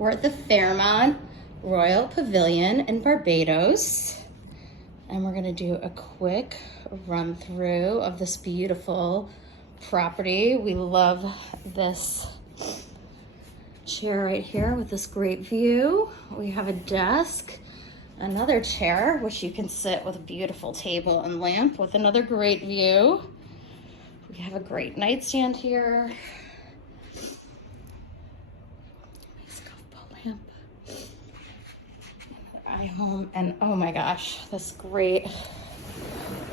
We're at the Fairmont Royal Pavilion in Barbados, and we're gonna do a quick run through of this beautiful property. We love this chair right here with this great view. We have a desk, another chair, which you can sit with a beautiful table and lamp with another great view. We have a great nightstand here. Lamp. iHome, and oh my gosh, this great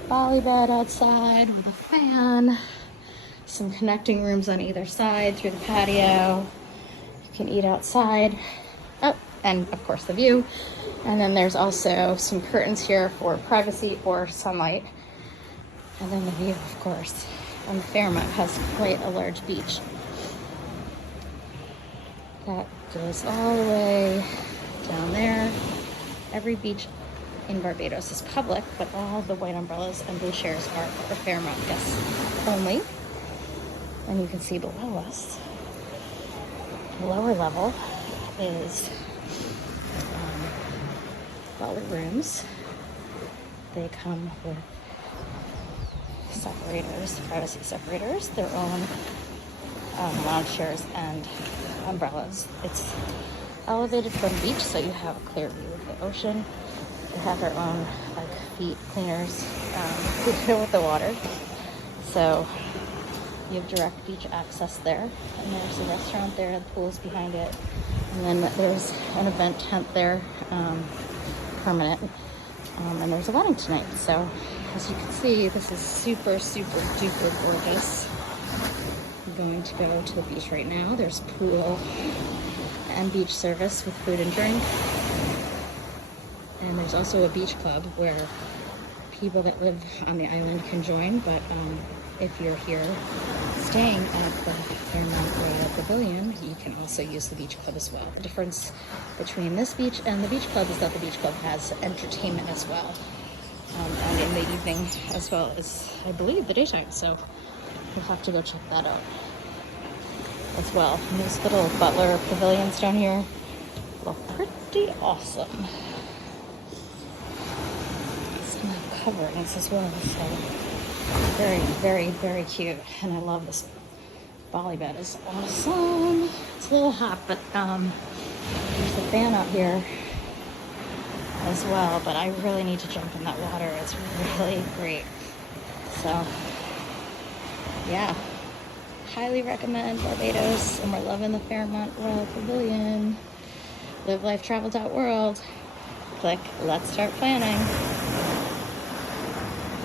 Bali bed outside with a fan. Some connecting rooms on either side through the patio. You can eat outside. Oh, and of course the view. And then there's also some curtains here for privacy or sunlight. And then the view, of course. And the Fairmont has quite a large beach. That goes all the way down there. Every beach in Barbados is public, but all the white umbrellas and blue chairs are for Fairmont guests only. And you can see below us, the lower level is butler rooms. They come with separators, privacy separators, their own lounge chairs and umbrellas. It's elevated from the beach, so you have a clear view of the ocean. They have their own like feet cleaners with the water, so you have direct beach access there. And there's a restaurant there, the pool's behind it, and then there's an event tent there, permanent, and there's a wedding tonight. So as you can see, this is super, super duper gorgeous. We're going to go to the beach right now. There's pool and beach service with food and drink. And there's also a beach club where people that live on the island can join, but if you're here staying at the Fairmont Royal Pavilion, you can also use the beach club as well. The difference between this beach and the beach club is that the beach club has entertainment as well, and in the evening as well as, I believe, the daytime, so you'll have to go check that out as well. And these little butler pavilions down here look pretty awesome. Some have coverings as well, so very, very, very cute. And I love this Bali bed. It's awesome. It's a little hot, but there's a fan out here as well, but I really need to jump in that water. It's really great. So yeah, highly recommend Barbados, and we're loving the Fairmont Royal Pavilion. Live life travel.world. Click let's start planning.